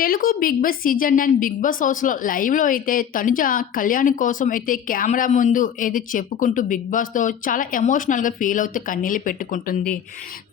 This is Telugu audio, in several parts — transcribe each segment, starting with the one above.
Telugu Bigg Boss season nine Bigg Boss హౌస్లో లైవ్లో అయితే తనుజ కళ్యాణ్ కోసం అయితే కెమెరా ముందు అయితే చెప్పుకుంటూ బిగ్ బాస్తో చాలా ఎమోషనల్గా ఫీల్ అవుతూ కన్నీళ్ళు పెట్టుకుంటుంది.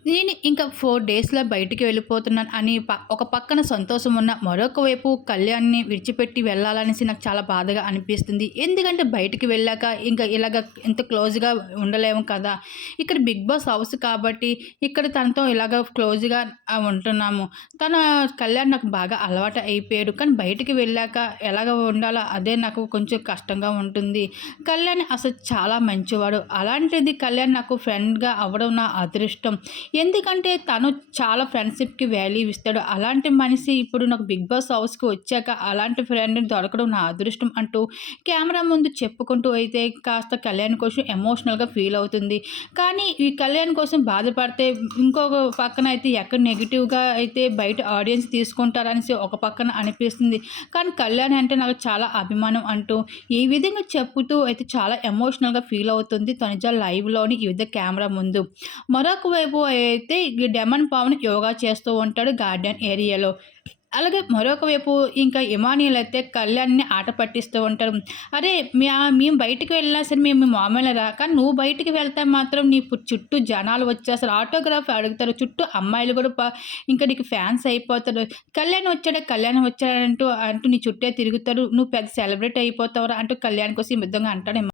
నేను ఇంకా ఫోర్ డేస్లో బయటికి వెళ్ళిపోతున్నాను అని ప- ఒక పక్కన సంతోషం ఉన్న మరొక వైపు కళ్యాణ్ని విడిచిపెట్టి వెళ్ళాలనేసి నాకు చాలా బాధగా అనిపిస్తుంది. ఎందుకంటే బయటికి వెళ్ళాక ఇంకా ఇలాగ ఎంత క్లోజ్గా ఉండలేము కదా. ఇక్కడ బిగ్ బాస్ హౌస్ కాబట్టి ఇక్కడ తనతో ఇలాగ క్లోజ్గా ఉంటున్నాము. తన కళ్యాణ్ నాకు బాగా అలవాటు అయిపోయాడు. కానీ బయటికి వెళ్ళాక ఎలాగ ఉండాలో అదే నాకు కొంచెం కష్టంగా ఉంటుంది. కళ్యాణ్ అసలు చాలా మంచివాడు. అలాంటిది కళ్యాణ్ నాకు ఫ్రెండ్గా అవ్వడం నా అదృష్టం. ఎందుకంటే తను చాలా ఫ్రెండ్షిప్కి వాల్యూ ఇస్తాడు. అలాంటి మనిషి ఇప్పుడు నాకు బిగ్ బాస్ హౌస్కి వచ్చాక అలాంటి ఫ్రెండ్ని దొరకడం నా అదృష్టం అంటూ కెమెరా ముందు చెప్పుకుంటూ అయితే కాస్త కళ్యాణ్ కోసం ఎమోషనల్గా ఫీల్ అవుతుంది. కానీ ఈ కళ్యాణ్ కోసం బాధపడితే ఇంకొక పక్కన అయితే ఎక్కడ నెగిటివ్గా అయితే బయట ఆడియన్స్ తీసుకుంటారనేసి ఒక పక్కన అనిపిస్తుంది. కానీ కళ్యాణ్ అంటే నాకు చాలా అభిమానం అంటూ ఈ విధంగా చెప్పుతూ అయితే చాలా ఎమోషనల్గా ఫీల్ అవుతుంది తనుజ లైవ్లోని ఈ కెమెరా ముందు. మరొక వైపు అయితే ఈ డెమన్ పవన్ యోగా చేస్తూ ఉంటాడు గార్డెన్ ఏరియాలో. అలాగే మరొక వైపు ఇంకా ఇమానియల్ అయితే కళ్యాణ్ని ఆట పట్టిస్తూ ఉంటారు అరే మేము బయటికి వెళ్ళినా సరే మేము మామూలురా? కానీ నువ్వు బయటికి వెళ్తే మాత్రం నీ చుట్టూ జనాలు వచ్చేస్తారు ఆటోగ్రాఫ్ అడుగుతారు. చుట్టూ అమ్మాయిలు కూడా ఇంకా నీకు ఫ్యాన్స్ అయిపోతారు. కళ్యాణ్ వచ్చాడే కళ్యాణ్ వచ్చాడంటూ అంటూ నీ చుట్టే తిరుగుతారు. నువ్వు పెద్ద సెలబ్రేట్ అయిపోతావురా అంటూ కళ్యాణ్ కోసం ఈ విధంగా అంటాడు